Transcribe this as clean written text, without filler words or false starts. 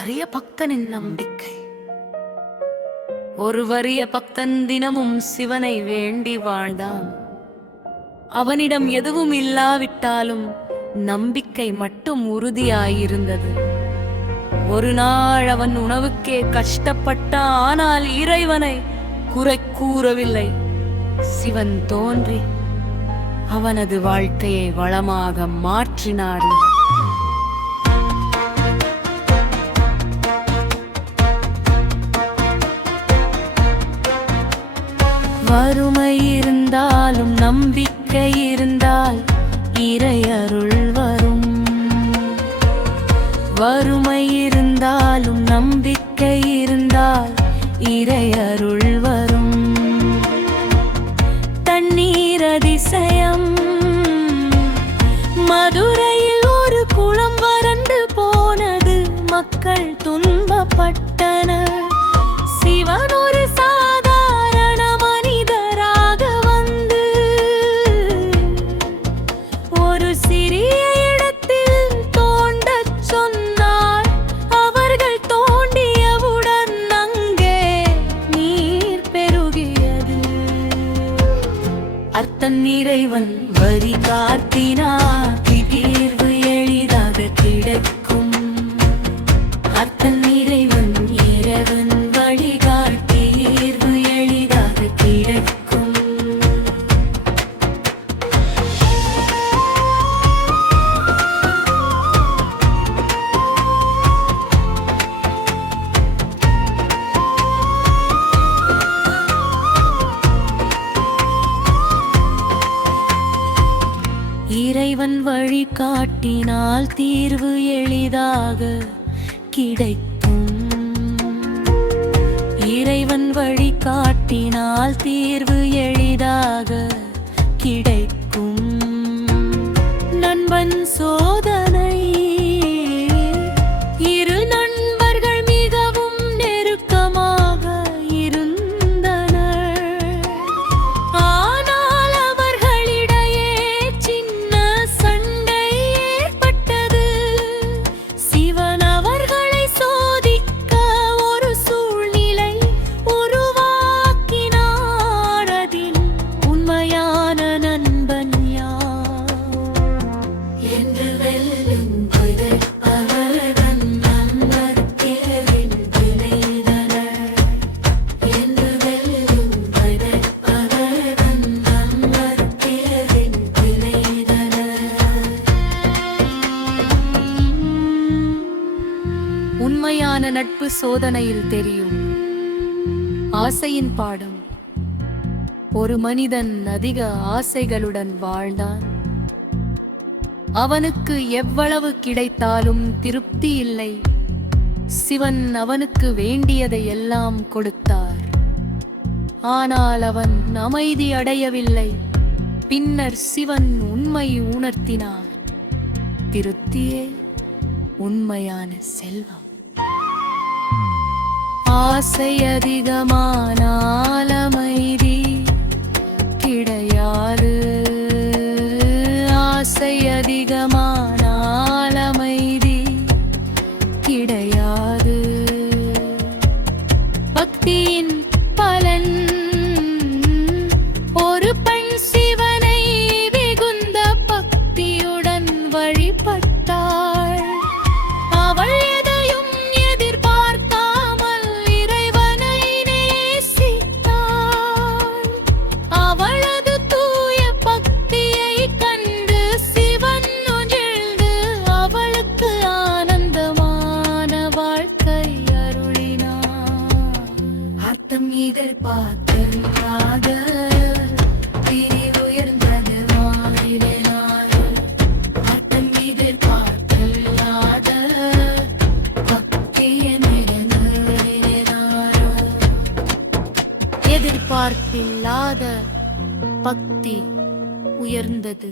அரிய பக்தனின் நம்பிக்கை. ஒரு வறிய பக்தன் தினமும் சிவனை வேண்டி வாழ்ந்தான். அவனிடம் எதுவும் இல்லாவிட்டாலும் நம்பிக்கை மட்டும் உறுதியாயிருந்தது. ஒரு நாள் அவன் உணவுக்கே கஷ்டப்பட்டான். ஆனால் இறைவனை குறை கூறவில்லை. சிவன் தோன்றி அவனது வாழ்க்கையை வளமாக மாற்றினார். வறுமை இருந்தாலும் நம்பிக்கை இருந்தால் இறை அருள் வரும். வறுமை இருந்தாலும் நம்பிக்கை இருந்தால் இறை அருள் வரும். தண்ணீர் அதிசயம். மதுரையில் ஒரு குளம் வறண்டு போனது. மக்கள் துன்பப்பட்டனர். சிவன் ஒரு சாதாரண மனிதராக வந்து ஒரு சிறிய இடத்தில் தோண்டச் சொன்னார். அவர்கள் தோண்டியவுடன் அங்கே நீர் பெருகியது. அர்த்தம் இறைவன் வழி காட்டினார். தீர்வு எளிதாக கிடைக்கும். அர்த்தம் இறைவன் இறைவன் வழிகாட்டி தீர்வு எளிதாக கிடைக்கும். இறைவன் வழி காட்டினால் தீர்வு எளிதாக கிடைக்கும். இறைவன் வழி காட்டினால் தீர்வு எளிதாக கிடைக்கும். நண்பன் சோதனை. இரு நண்பர்கள் மிகவும் நெருக்கமாக இருந்தனர். ஆனால் அவர்களிடையே சின்ன சண்டை ஏற்பட்டது. சிவன் அவர்களை சோதிக்க ஒரு சூழ்நிலை உருவாக்கினார். அதில் உண்மையான நண்பன் யார் என்று வெல்லும் அவர்தன் நண்பர்க்கே விளைந்தனர். என்று வெல்லும் அவர்தன் நண்பர்க்கே விளைந்தனர். உண்மையான நட்பு சோதனையில் தெரியும். ஆசையின் பாடம். ஒரு மனிதன் அதிக ஆசைகளுடன் வாழ்ந்தான். அவனுக்கு எவ்வளவு கிடைத்தாலும் திருப்தி இல்லை. சிவன் அவனுக்கு வேண்டியதை எல்லாம் கொடுத்தார். ஆனால் அவன் அமைதி அடையவில்லை. பின்னர் சிவன் உண்மை உணர்த்தினார். திருப்தியே உண்மையான செல்வம். ஆசை அதிகமானால் அமைதி கிடையாது. ஆசை அதிகமானால் அமைதி கிடையாது. பக்தியின் பலன். ஒரு பெண் சிவனை மிகுந்த பக்தியுடன் வழிபட்டாள். அவள் எதையும் எதிர்பார்க்காமல் இறைவனை நேசித்தாள். அவளது தூய பக்தியை கண்டு சிவன் நெகிழ்ந்து அவளுக்கு ஆனந்தமான வாழ்க்கை அருளினார். அர்த்தம் எதிர்பார்க்காத பிரிவு உயர்ந்தது வாழினாரோ. அர்த்தம் எதிர்பார்க்காத பக்தியை நிறைந்தாரோ. எதிர்பார்ப்பில்லாத பக்தி உயர்ந்தது.